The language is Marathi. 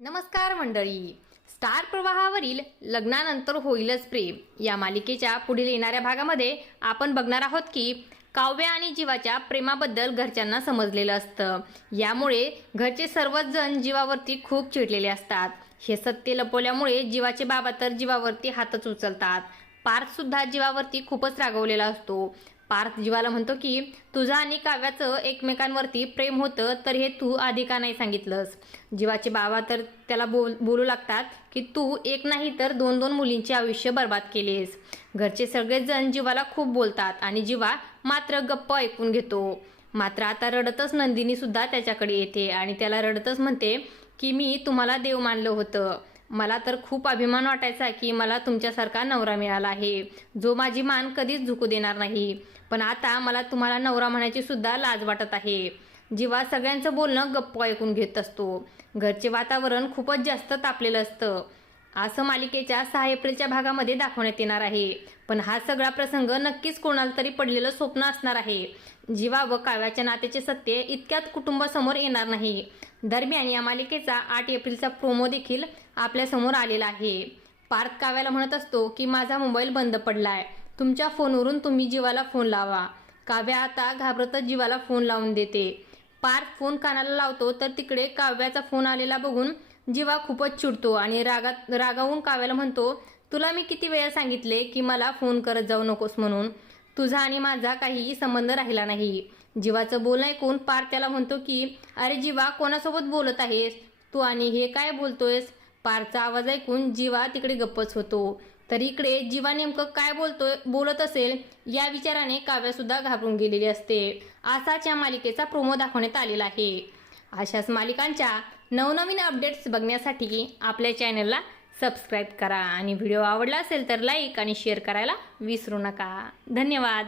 नमस्कार मंडळी. स्टार प्रवाहावरील लग्नानंतर होईलच प्रेम या मालिकेच्या पुढील येणाऱ्या भागामध्ये आपण बघणार आहोत की काव्य आणि जीवाच्या प्रेमाबद्दल घरच्यांना समजलेलं असतं. यामुळे घरचे सर्वच जण जीवावरती खूप चिडलेले असतात. हे सत्य लपवल्यामुळे जीवाचे बाबा तर जीवावरती हातच उचलतात. पार्थ सुद्धा जीवावरती खूपच रागवलेला असतो. पार्थ जीवाला म्हणतो की तुझं आणि काव्याचं एकमेकांवरती प्रेम होतं तर हे तू आधी का नाही सांगितलंस. जीवाचे बाबा तर त्याला बोलू लागतात की तू एक नाही तर दोन दोन मुलींचे आयुष्य बर्बाद केलेस. घरचे सगळेच जण जीवाला खूप बोलतात आणि जीवा मात्र गप्प ऐकून घेतो. मात्र आता रडतच नंदिनी सुद्धा त्याच्याकडे येते आणि त्याला रडतच म्हणते की मी तुम्हाला देव मानलं होतं. मला तर खूप अभिमान वाटायचा की मला तुमच्यासारखा नवरा मिळाला आहे जो माझी मान कधीच झुकू देणार नाही. पण आता मला तुम्हाला नवरा म्हणायची सुद्धा लाज वाटत आहे. जीवा सगळ्यांचं बोलणं गप्प ऐकून घेत असतो. घरचे वातावरण खूपच जास्त तापलेलं असतं असं मालिकेच्या 6 एप्रिलच्या भागामध्ये दाखवण्यात येणार आहे. पण हा सगळा प्रसंग नक्कीच कोणाला तरी पडलेलं स्वप्न असणार आहे. जीवा व काव्याच्या नात्याचे सत्य इतक्यात कुटुंबासमोर येणार नाही. दरम्यान या मालिकेचा 8 एप्रिलचा प्रोमो देखील आपल्यासमोर आलेला आहे. पार्थ काव्याला म्हणत असतो की माझा मोबाईल बंद पडलाय, तुमच्या फोनवरून तुम्ही जीवाला फोन लावा. काव्या आता घाबरतच जीवाला फोन लावून देते. पार्थ फोन कानाला लावतो तर तिकडे काव्याचा फोन आलेला बघून जीवा खूपच चिडतो आणि रागावून काव्याला म्हणतो तुला मी किती वेळा सांगितले की मला फोन करत जाऊ नकोस म्हणून. तुझा आणि माझा काहीही संबंध राहिला नाही. जीवाचं बोलणं ऐकून पार्थ त्याला म्हणतो की अरे जीवा कोणासोबत बोलत आहेस तू आणि हे काय बोलतोयस. पार्थचा आवाज ऐकून जीवा तिकडे गप्पच होतो. तर इकडे जीवा नेमकं काय बोलत असेल या विचाराने काव्या सुद्धा घाबरून गेलेली असते. असाच या मालिकेचा प्रोमो दाखवण्यात आलेला आहे. अशाच मालिकांच्या नवनवीन अपडेट्स बघण्यासाठी आपल्या चॅनलला सबस्क्राईब करा आणि व्हिडिओ आवडला असेल तर लाईक आणि शेअर करायला विसरू नका. धन्यवाद.